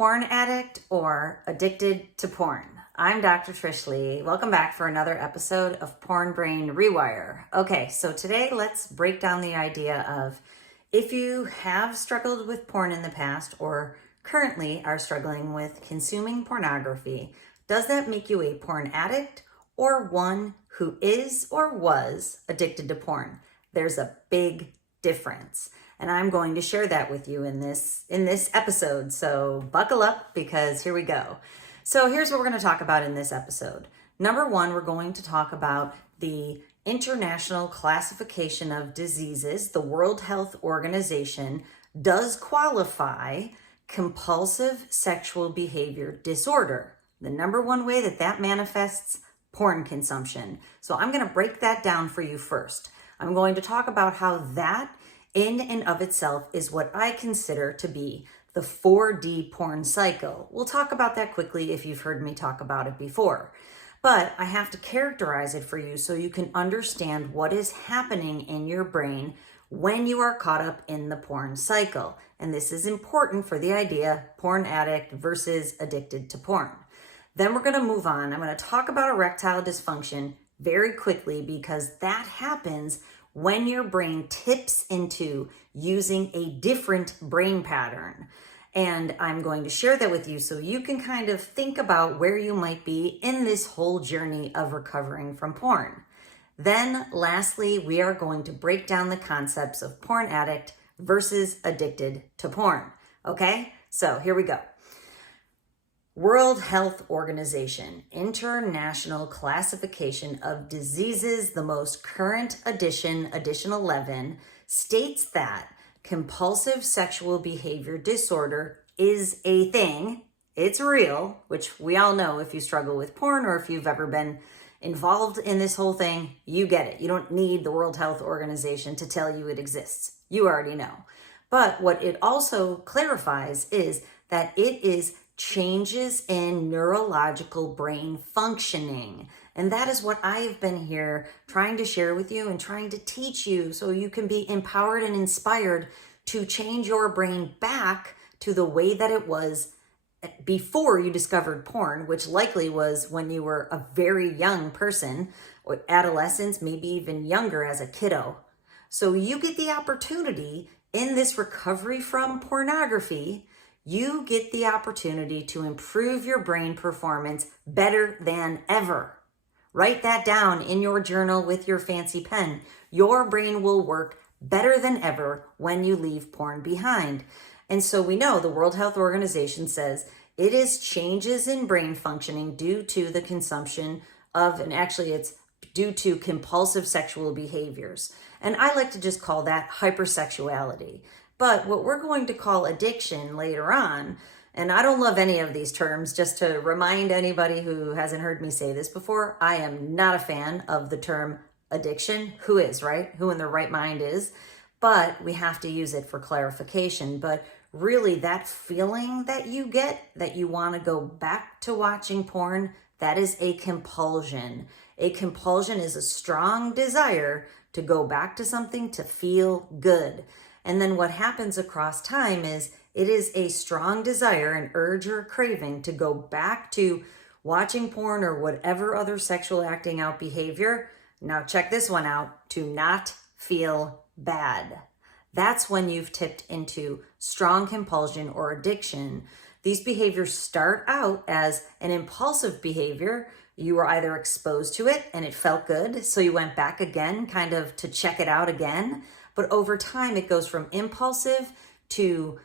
porn addict or addicted to porn? I'm Dr. Trish Leigh. Welcome back for another episode of Porn Brain Rewire. Okay, so today let's break down the idea of if you have struggled with porn in the past or currently are struggling with consuming pornography, does that make you a porn addict or one who is or was addicted to porn? There's a big difference. And I'm going to share that with you in this episode. So buckle up because here we go. So here's what we're going to talk about in this episode. Number one, we're going to talk about the International Classification of Diseases. The World Health Organization does qualify compulsive sexual behavior disorder. The number one way that manifests, porn consumption. So I'm going to break that down for you first. I'm going to talk about how that in and of itself is what I consider to be the 4D porn cycle. We'll talk about that quickly if you've heard me talk about it before. But I have to characterize it for you so you can understand what is happening in your brain when you are caught up in the porn cycle. And this is important for the idea porn addict versus addicted to porn. Then we're going to move on. I'm going to talk about erectile dysfunction very quickly because that happens when your brain tips into using a different brain pattern. And I'm going to share that with you so you can kind of think about where you might be in this whole journey of recovering from porn. Then lastly, we are going to break down the concepts of porn addict versus addicted to porn. Okay, so here we go. World Health Organization, International Classification of Diseases, the most current edition 11, states that compulsive sexual behavior disorder is a thing. It's real, which we all know if you struggle with porn or if you've ever been involved in this whole thing, you get it. You don't need the World Health Organization to tell you it exists. You already know. But what it also clarifies is that it is changes in neurological brain functioning. And that is what I have been here trying to share with you and trying to teach you so you can be empowered and inspired to change your brain back to the way that it was before you discovered porn, which likely was when you were a very young person or adolescence, maybe even younger as a kiddo. So you get the opportunity in this recovery from pornography. You get the opportunity to improve your brain performance better than ever. Write that down in your journal with your fancy pen. Your brain will work better than ever when you leave porn behind. And so we know the World Health Organization says it is changes in brain functioning due to the consumption of, and actually it's due to compulsive sexual behaviors. And I like to just call that hypersexuality. But what we're going to call addiction later on, and I don't love any of these terms, just to remind anybody who hasn't heard me say this before, I am not a fan of the term addiction. Who is, right? Who in their right mind is? But we have to use it for clarification. But really that feeling that you get, that you want to go back to watching porn, that is a compulsion. A compulsion is a strong desire to go back to something to feel good. And then what happens across time is it is a strong desire, an urge or craving to go back to watching porn or whatever other sexual acting out behavior. Now check this one out, to not feel bad. That's when you've tipped into strong compulsion or addiction. These behaviors start out as an impulsive behavior. You were either exposed to it and it felt good, so you went back again, kind of to check it out again. But over time, it goes from impulsive to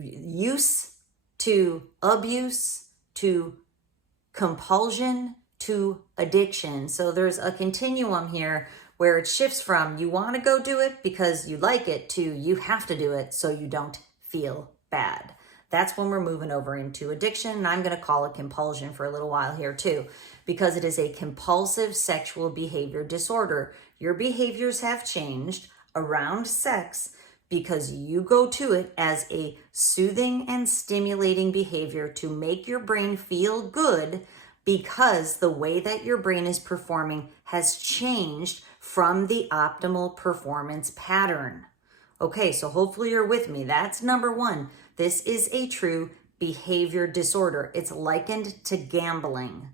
use, to abuse, to compulsion, to addiction. So there's a continuum here where it shifts from you want to go do it because you like it to you have to do it so you don't feel bad. That's when we're moving over into addiction. And I'm going to call it compulsion for a little while here too, because it is a compulsive sexual behavior disorder. Your behaviors have changed around sex because you go to it as a soothing and stimulating behavior to make your brain feel good because the way that your brain is performing has changed from the optimal performance pattern. Okay, so hopefully you're with me. That's number one. This is a true behavior disorder. It's likened to gambling.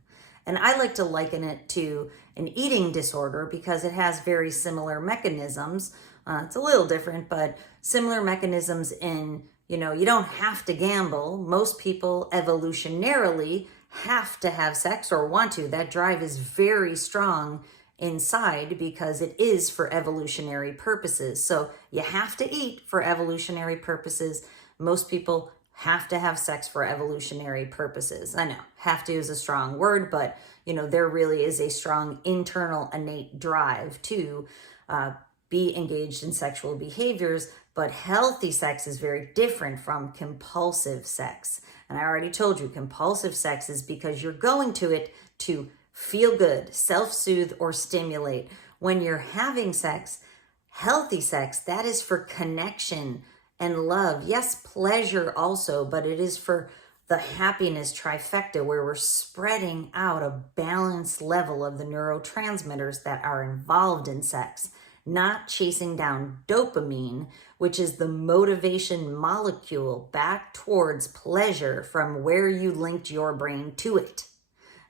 And I like to liken it to an eating disorder because it has very similar mechanisms. It's a little different, but similar mechanisms in, you don't have to gamble. Most people evolutionarily have to have sex or want to. That drive is very strong inside because it is for evolutionary purposes. So you have to eat for evolutionary purposes. Most people have to have sex for evolutionary purposes. I know, have to is a strong word, but there really is a strong internal innate drive to be engaged in sexual behaviors. But healthy sex is very different from compulsive sex. And I already told you, compulsive sex is because you're going to it to feel good, self-soothe, or stimulate. When you're having sex, healthy sex, that is for connection and love. Yes, pleasure also, but it is for the happiness trifecta where we're spreading out a balanced level of the neurotransmitters that are involved in sex, not chasing down dopamine, which is the motivation molecule back towards pleasure from where you linked your brain to it.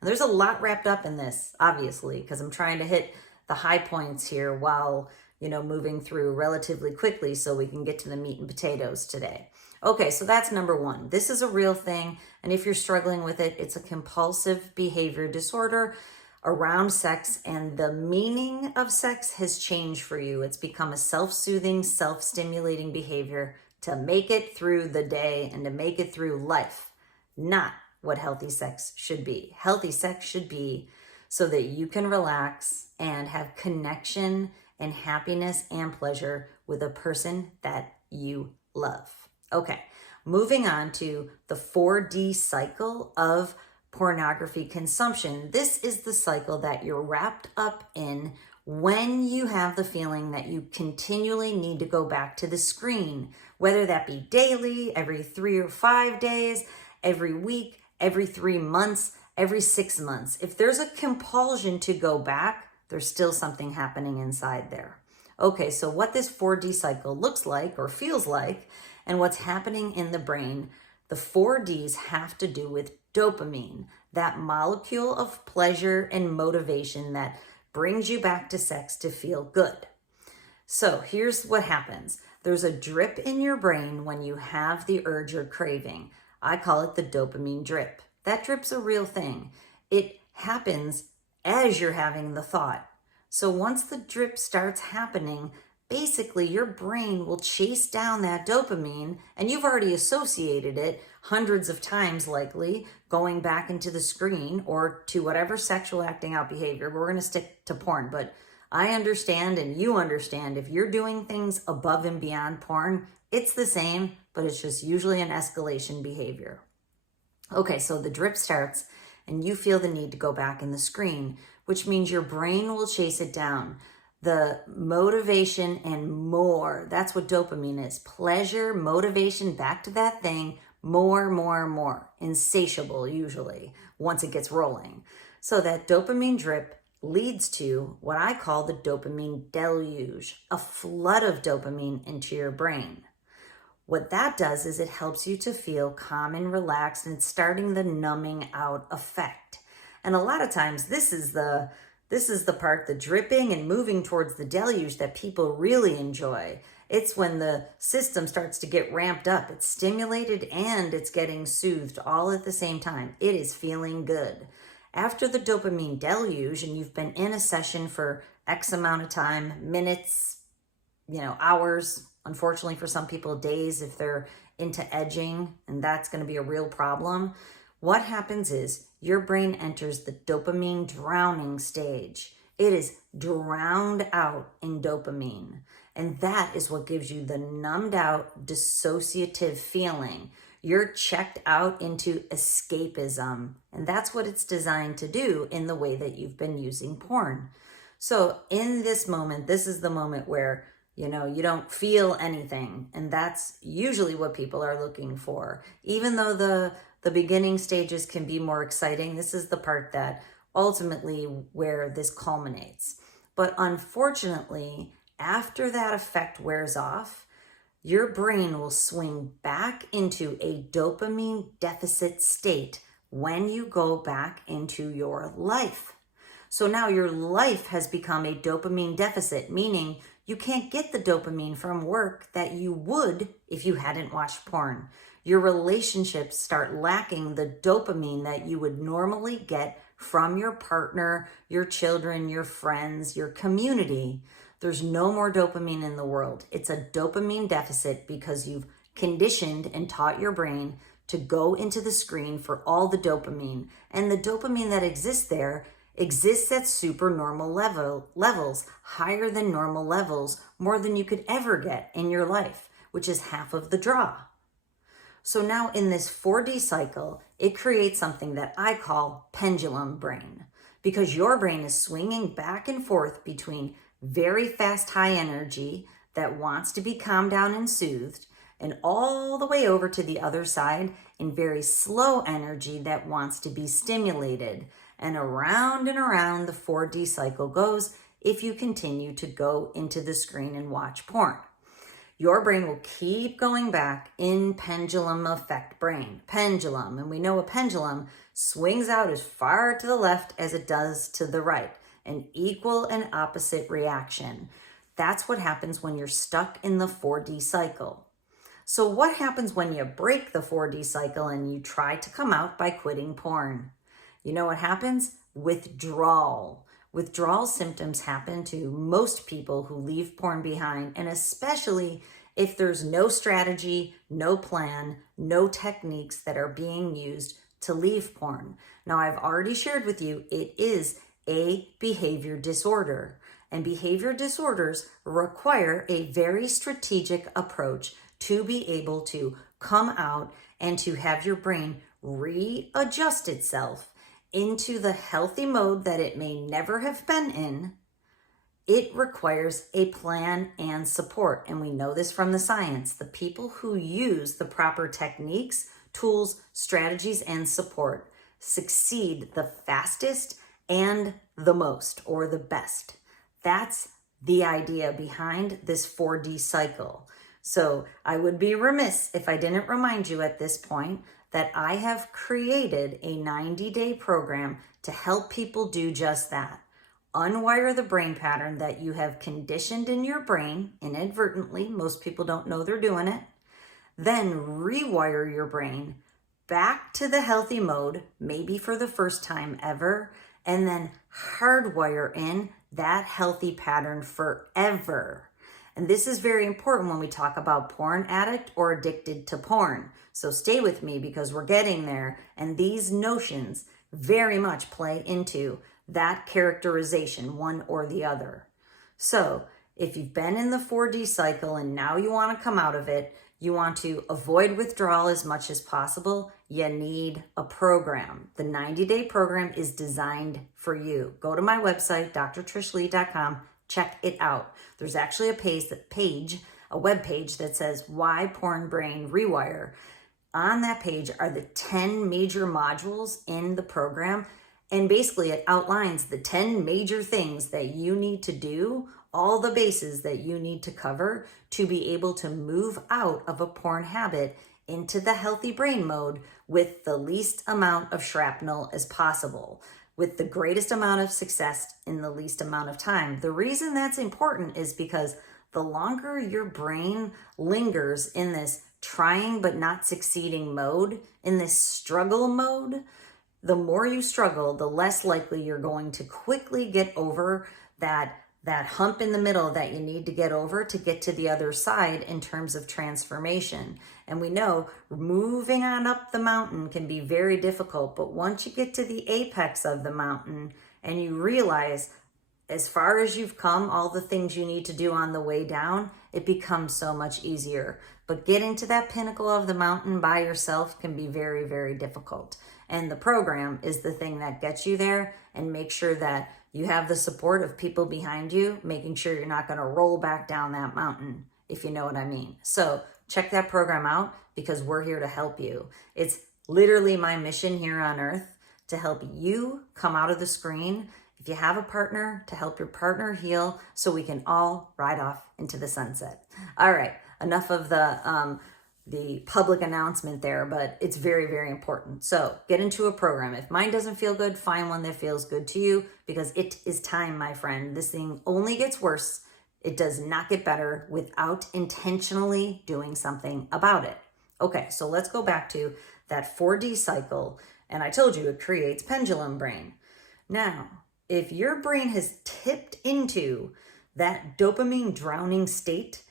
And there's a lot wrapped up in this, obviously, because I'm trying to hit the high points here while moving through relatively quickly so we can get to the meat and potatoes today. Okay, so that's number one. This is a real thing, and if you're struggling with it, it's a compulsive behavior disorder around sex, and the meaning of sex has changed for you. It's become a self-soothing, self-stimulating behavior to make it through the day and to make it through life, not what healthy sex should be. Healthy sex should be so that you can relax and have connection and happiness and pleasure with a person that you love. Okay, moving on to the 4D cycle of pornography consumption. This is the cycle that you're wrapped up in when you have the feeling that you continually need to go back to the screen, whether that be daily, every 3 or 5 days, every week, every 3 months, every 6 months. If there's a compulsion to go back, there's still something happening inside there. Okay, so what this 4D cycle looks like or feels like and what's happening in the brain, the 4Ds have to do with dopamine, that molecule of pleasure and motivation that brings you back to sex to feel good. So here's what happens. There's a drip in your brain when you have the urge or craving. I call it the dopamine drip. That drip's a real thing. It happens as you're having the thought. So once the drip starts happening, basically your brain will chase down that dopamine, and you've already associated it hundreds of times likely, going back into the screen or to whatever sexual acting out behavior. We're going to stick to porn, but I understand and you understand if you're doing things above and beyond porn, it's the same, but it's just usually an escalation behavior. Okay, so the drip starts and you feel the need to go back in the screen, which means your brain will chase it down. The motivation and more, that's what dopamine is. Pleasure, motivation, back to that thing, more, insatiable usually, once it gets rolling. So that dopamine drip leads to what I call the dopamine deluge, a flood of dopamine into your brain. What that does is it helps you to feel calm and relaxed and starting the numbing out effect. And a lot of times this is the part, the dripping and moving towards the deluge, that people really enjoy. It's when the system starts to get ramped up. It's stimulated and it's getting soothed all at the same time. It is feeling good. After the dopamine deluge and you've been in a session for X amount of time, minutes, hours, unfortunately for some people, days if they're into edging, and that's going to be a real problem. What happens is your brain enters the dopamine drowning stage. It is drowned out in dopamine. And that is what gives you the numbed out, dissociative feeling. You're checked out into escapism. And that's what it's designed to do in the way that you've been using porn. So in this moment, this is the moment where you don't feel anything. And that's usually what people are looking for. Even though the beginning stages can be more exciting, this is the part that ultimately where this culminates. But unfortunately, after that effect wears off, your brain will swing back into a dopamine deficit state when you go back into your life. So now your life has become a dopamine deficit, meaning you can't get the dopamine from work that you would if you hadn't watched porn. Your relationships start lacking the dopamine that you would normally get from your partner, your children, your friends, your community. There's no more dopamine in the world. It's a dopamine deficit because you've conditioned and taught your brain to go into the screen for all the dopamine. And the dopamine that exists there exists at super normal levels, higher than normal levels, more than you could ever get in your life, which is half of the draw. So now in this 4D cycle, it creates something that I call pendulum brain, because your brain is swinging back and forth between very fast high energy that wants to be calmed down and soothed, and all the way over to the other side in very slow energy that wants to be stimulated. And around the 4D cycle goes if you continue to go into the screen and watch porn. Your brain will keep going back in pendulum effect brain. Pendulum, and we know a pendulum swings out as far to the left as it does to the right. An equal and opposite reaction. That's what happens when you're stuck in the 4D cycle. So what happens when you break the 4D cycle and you try to come out by quitting porn? You know what happens? Withdrawal. Withdrawal symptoms happen to most people who leave porn behind, and especially if there's no strategy, no plan, no techniques that are being used to leave porn. Now, I've already shared with you, it is a behavior disorder, and behavior disorders require a very strategic approach to be able to come out and to have your brain readjust itself into the healthy mode that it may never have been in. It requires a plan and support. And we know this from the science. The people who use the proper techniques, tools, strategies, and support succeed the fastest and the most, or the best. That's the idea behind this 4D cycle. So I would be remiss if I didn't remind you at this point that I have created a 90-day program to help people do just that. Unwire the brain pattern that you have conditioned in your brain inadvertently. Most people don't know they're doing it. Then rewire your brain back to the healthy mode, maybe for the first time ever, and then hardwire in that healthy pattern forever. And this is very important when we talk about porn addict or addicted to porn. So stay with me because we're getting there. And these notions very much play into that characterization, one or the other. So if you've been in the 4D cycle and now you want to come out of it, you want to avoid withdrawal as much as possible, you need a program. The 90-day program is designed for you. Go to my website, drtrishleigh.com. Check it out. There's actually a web page that says Why Porn Brain Rewire. On that page are the 10 major modules in the program. And basically it outlines the 10 major things that you need to do, all the bases that you need to cover to be able to move out of a porn habit into the healthy brain mode with the least amount of shrapnel as possible, with the greatest amount of success in the least amount of time. The reason that's important is because the longer your brain lingers in this trying but not succeeding mode, in this struggle mode, the more you struggle, the less likely you're going to quickly get over that hump in the middle that you need to get over to get to the other side in terms of transformation. And we know moving on up the mountain can be very difficult, but once you get to the apex of the mountain and you realize as far as you've come, all the things you need to do on the way down, it becomes so much easier. But getting to that pinnacle of the mountain by yourself can be very, very difficult. And the program is the thing that gets you there and make sure that you have the support of people behind you, making sure you're not going to roll back down that mountain, if you know what I mean. So check that program out because we're here to help you. It's literally my mission here on earth to help you come out of the screen. If you have a partner, to help your partner heal so we can all ride off into the sunset. All right. enough of the public announcement there, but it's very, very important. So get into a program. If mine doesn't feel good, find one that feels good to you, because it is time, my friend. This thing only gets worse. It does not get better without intentionally doing something about it. Okay, so let's go back to that 4D cycle. And I told you it creates pendulum brain. Now, if your brain has tipped into that dopamine drowning state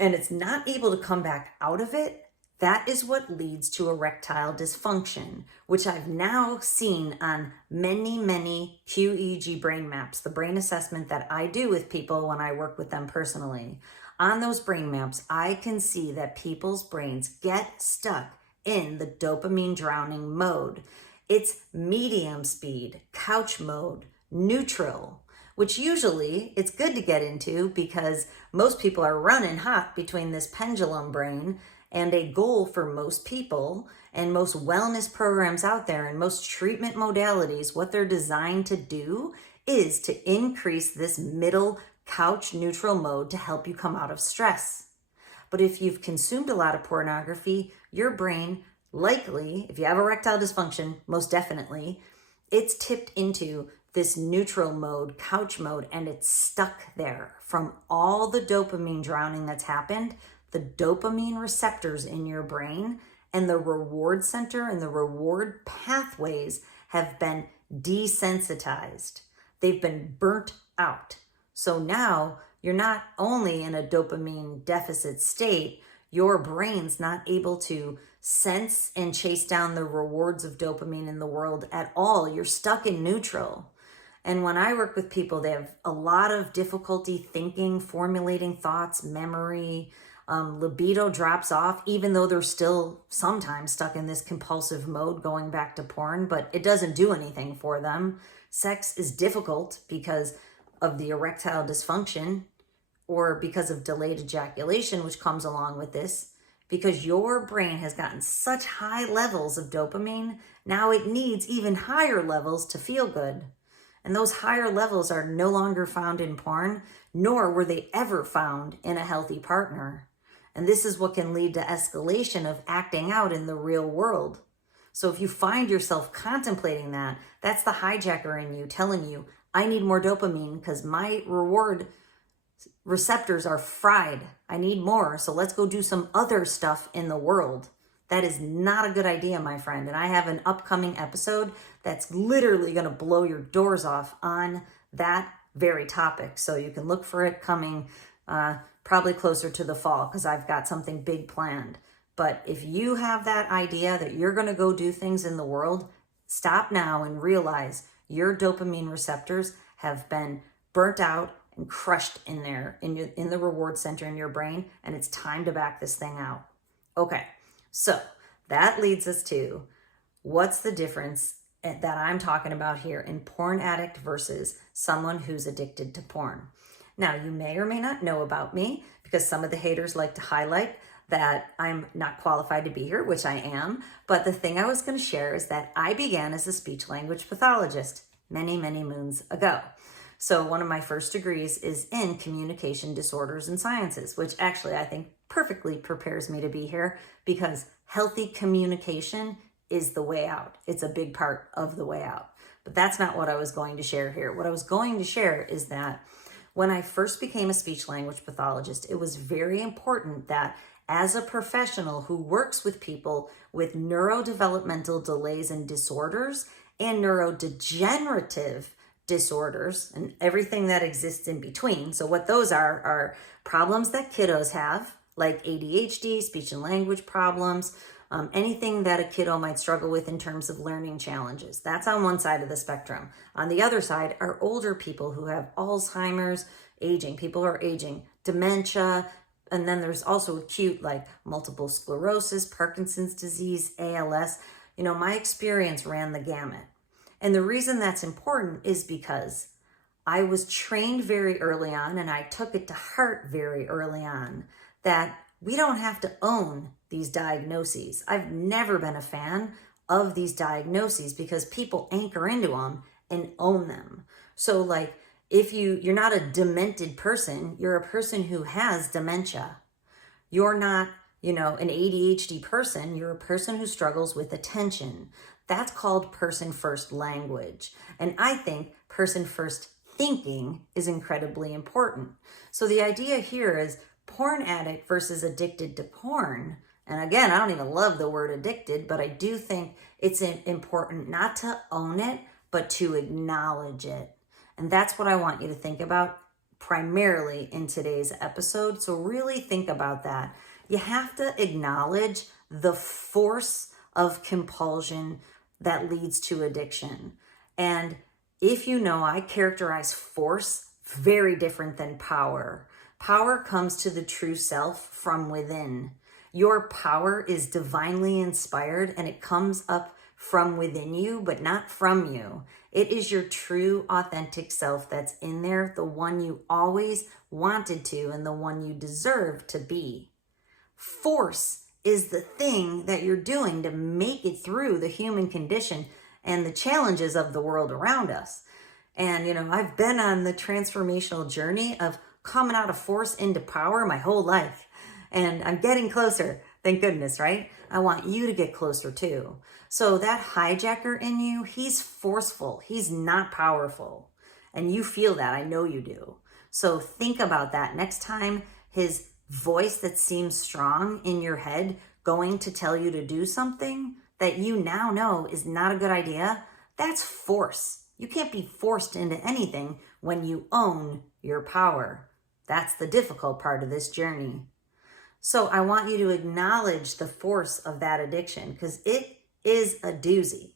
and it's not able to come back out of it, that is what leads to erectile dysfunction, which I've now seen on many, many QEEG brain maps, the brain assessment that I do with people when I work with them personally. On those brain maps, I can see that people's brains get stuck in the dopamine drowning mode. It's medium speed, couch mode, neutral, which usually it's good to get into because most people are running hot between this pendulum brain, and a goal for most people and most wellness programs out there and most treatment modalities, what they're designed to do is to increase this middle couch neutral mode to help you come out of stress. But if you've consumed a lot of pornography, your brain likely, if you have erectile dysfunction, most definitely, it's tipped into this neutral mode, couch mode, and it's stuck there from all the dopamine drowning that's happened. The dopamine receptors in your brain and the reward center and the reward pathways have been desensitized. They've been burnt out. So now you're not only in a dopamine deficit state, your brain's not able to sense and chase down the rewards of dopamine in the world at all. You're stuck in neutral. And when I work with people, they have a lot of difficulty thinking, formulating thoughts, memory, libido drops off, even though they're still sometimes stuck in this compulsive mode going back to porn, but it doesn't do anything for them. Sex is difficult because of the erectile dysfunction or because of delayed ejaculation, which comes along with this, because your brain has gotten such high levels of dopamine. Now it needs even higher levels to feel good. And those higher levels are no longer found in porn, nor were they ever found in a healthy partner. And this is what can lead to escalation of acting out in the real world. So if you find yourself contemplating that, that's the hijacker in you telling you, I need more dopamine because my reward receptors are fried. I need more. So let's go do some other stuff in the world. That is not a good idea, my friend. And I have an upcoming episode that's literally going to blow your doors off on that very topic. So you can look for it coming probably closer to the fall because I've got something big planned. But if you have that idea that you're going to go do things in the world, stop now and realize your dopamine receptors have been burnt out and crushed in there in the reward center in your brain, and it's time to back this thing out. Okay, so that leads us to what's the difference that I'm talking about here in porn addict versus someone who's addicted to porn. Now, you may or may not know about me because some of the haters like to highlight that I'm not qualified to be here, which I am. But the thing I was going to share is that I began as a speech language pathologist many, many moons ago. So one of my first degrees is in communication disorders and sciences, which actually I think perfectly prepares me to be here because healthy communication is the way out. It's a big part of the way out. But that's not what I was going to share here. What I was going to share is that when I first became a speech language pathologist, it was very important that as a professional who works with people with neurodevelopmental delays and disorders and neurodegenerative disorders and everything that exists in between. So what those are problems that kiddos have, like ADHD, speech and language problems, anything that a kiddo might struggle with in terms of learning challenges. That's on one side of the spectrum. On the other side are older people who have Alzheimer's, aging, people who are aging, dementia, and then there's also acute like multiple sclerosis, Parkinson's disease, ALS. You know, my experience ran the gamut. And the reason that's important is because I was trained very early on and I took it to heart very early on that we don't have to own these diagnoses. I've never been a fan of these diagnoses because people anchor into them and own them. So like if you're not a demented person, you're a person who has dementia. You're not, an ADHD person. You're a person who struggles with attention. That's called person first language. And I think person first thinking is incredibly important. So the idea here is porn addict versus addicted to porn. And again, I don't even love the word addicted, but I do think it's important not to own it, but to acknowledge it. And that's what I want you to think about primarily in today's episode. So really think about that. You have to acknowledge the force of compulsion that leads to addiction. And if I characterize force very different than power. Power comes to the true self from within. Your power is divinely inspired and it comes up from within you, but not from you. It is your true, authentic self that's in there, the one you always wanted to and the one you deserve to be. Force is the thing that you're doing to make it through the human condition and the challenges of the world around us. And, I've been on the transformational journey of coming out of force into power my whole life. And I'm getting closer. Thank goodness, right? I want you to get closer too. So that hijacker in you, he's forceful. He's not powerful. And you feel that. I know you do. So think about that. Next time his voice that seems strong in your head going to tell you to do something that you now know is not a good idea, that's force. You can't be forced into anything when you own your power. That's the difficult part of this journey. So I want you to acknowledge the force of that addiction because it is a doozy.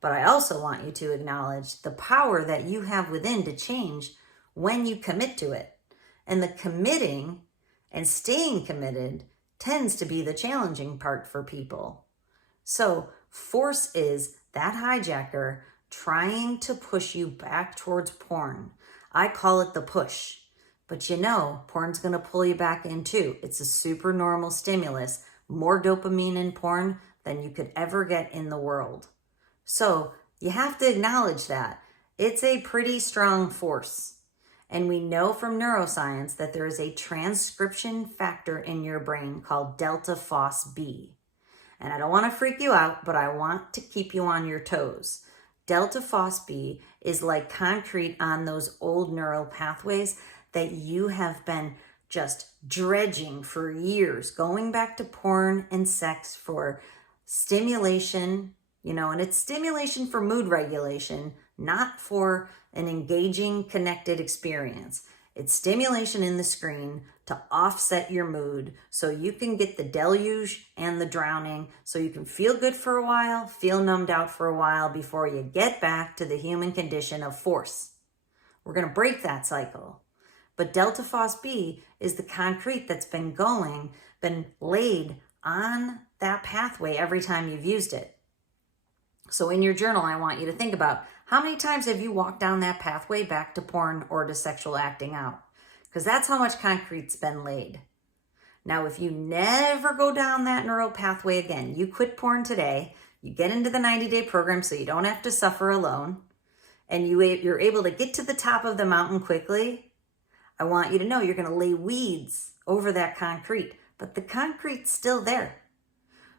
But I also want you to acknowledge the power that you have within to change when you commit to it. And the committing and staying committed tends to be the challenging part for people. So force is that hijacker trying to push you back towards porn. I call it the push. But porn's going to pull you back in too. It's a super normal stimulus, more dopamine in porn than you could ever get in the world. So you have to acknowledge that. It's a pretty strong force. And we know from neuroscience that there is a transcription factor in your brain called delta FOSS-B. And I don't want to freak you out, but I want to keep you on your toes. Delta FOSS-B is like concrete on those old neural pathways that you have been just dredging for years, going back to porn and sex for stimulation, and it's stimulation for mood regulation, not for an engaging, connected experience. It's stimulation in the screen to offset your mood so you can get the deluge and the drowning, so you can feel good for a while, feel numbed out for a while before you get back to the human condition of force. We're going to break that cycle. But delta FOSS-B is the concrete that's been laid on that pathway every time you've used it. So in your journal, I want you to think about how many times have you walked down that pathway back to porn or to sexual acting out? Because that's how much concrete's been laid. Now, if you never go down that neural pathway again, you quit porn today, you get into the 90-day program so you don't have to suffer alone, and you're able to get to the top of the mountain quickly, I want you to know you're going to lay weeds over that concrete, but the concrete's still there.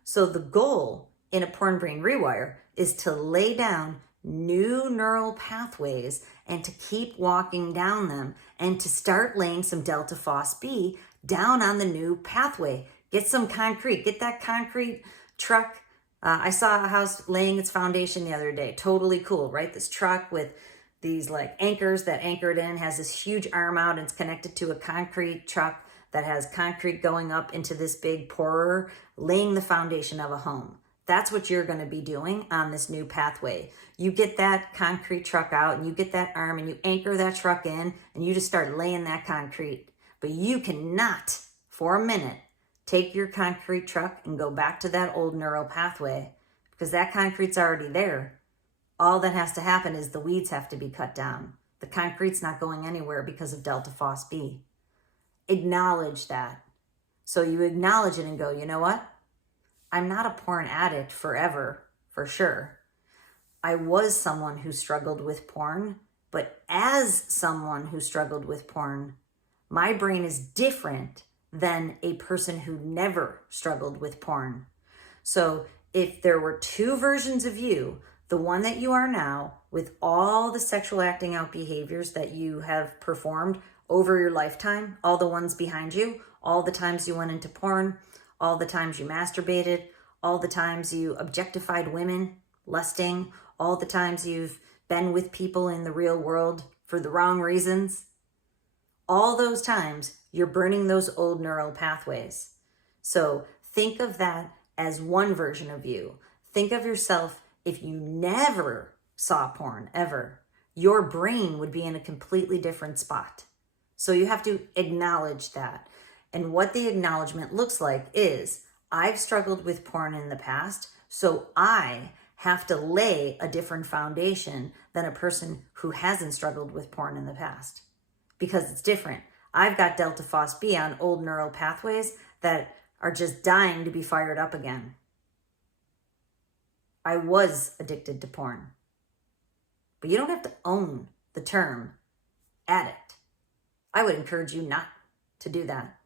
So the goal in a porn brain rewire is to lay down new neural pathways and to keep walking down them and to start laying some delta FOSS-B down on the new pathway. Get some concrete, get that concrete truck. I saw a house laying its foundation the other day. Totally cool, right? This truck with these like anchors that anchored in has this huge arm out and it's connected to a concrete truck that has concrete going up into this big pourer, laying the foundation of a home. That's what you're going to be doing on this new pathway. You get that concrete truck out and you get that arm and you anchor that truck in and you just start laying that concrete. But you cannot, for a minute, take your concrete truck and go back to that old neural pathway because that concrete's already there. All that has to happen is the weeds have to be cut down. The concrete's not going anywhere because of delta FOSS-B. Acknowledge that. So you acknowledge it and go, you know what? I'm not a porn addict forever, for sure. I was someone who struggled with porn, but as someone who struggled with porn, my brain is different than a person who never struggled with porn. So if there were two versions of you, the one that you are now with all the sexual acting out behaviors that you have performed over your lifetime, all the ones behind you, all the times you went into porn, all the times you masturbated, all the times you objectified women, lusting, all the times you've been with people in the real world for the wrong reasons, all those times you're burning those old neural pathways. So think of that as one version of you. Think of yourself if you never saw porn ever, your brain would be in a completely different spot. So you have to acknowledge that. And what the acknowledgement looks like is, I've struggled with porn in the past, so I have to lay a different foundation than a person who hasn't struggled with porn in the past. Because it's different. I've got delta phos B on old neural pathways that are just dying to be fired up again. I was addicted to porn. But you don't have to own the term addict. I would encourage you not to do that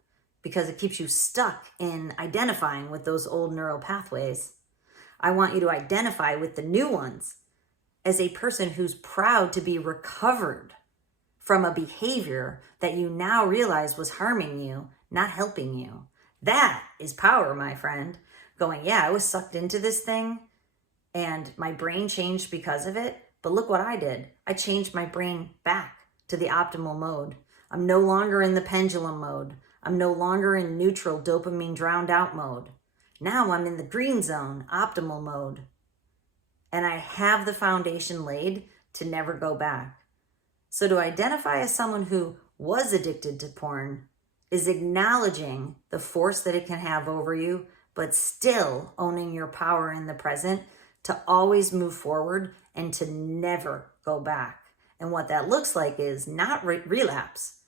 because it keeps you stuck in identifying with those old neural pathways. I want you to identify with the new ones as a person who's proud to be recovered from a behavior that you now realize was harming you, not helping you. That is power, my friend. Going, yeah, I was sucked into this thing and my brain changed because of it. But look what I did. I changed my brain back to the optimal mode. I'm no longer in the pendulum mode. I'm no longer in neutral dopamine drowned out mode. Now I'm in the green zone, optimal mode. And I have the foundation laid to never go back. So to identify as someone who was addicted to porn is acknowledging the force that it can have over you, but still owning your power in the present to always move forward and to never go back. And what that looks like is not relapse.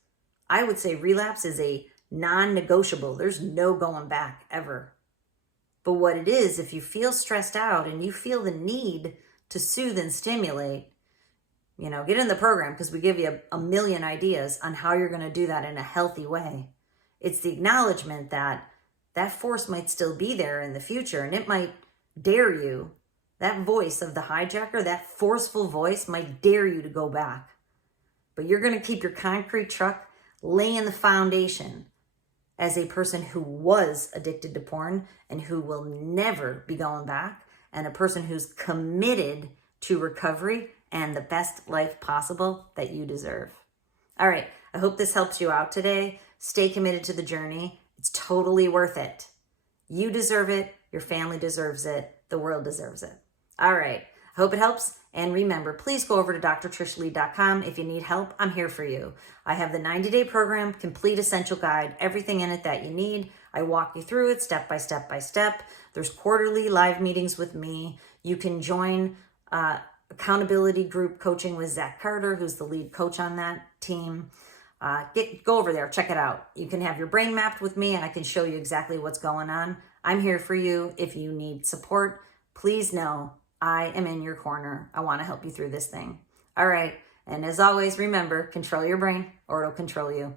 I would say relapse is a non-negotiable. There's no going back ever. But what it is, if you feel stressed out and you feel the need to soothe and stimulate, get in the program because we give you a million ideas on how you're going to do that in a healthy way. It's the acknowledgement that that force might still be there in the future and it might dare you. That voice of the hijacker, that forceful voice might dare you to go back. But you're going to keep your concrete truck laying the foundation as a person who was addicted to porn and who will never be going back, and a person who's committed to recovery and the best life possible that you deserve. All right, I hope this helps you out today. Stay committed to the journey. It's totally worth it. You deserve it. Your family deserves it. The world deserves it. All right, I hope it helps. And remember, please go over to drtrishleigh.com. If you need help, I'm here for you. I have the 90-day program, complete essential guide, everything in it that you need. I walk you through it step by step by step. There's quarterly live meetings with me. You can join accountability group coaching with Zach Carter, who's the lead coach on that team. Go over there, check it out. You can have your brain mapped with me and I can show you exactly what's going on. I'm here for you. If you need support, please know I am in your corner. I want to help you through this thing. All right. And as always, remember, control your brain or it'll control you.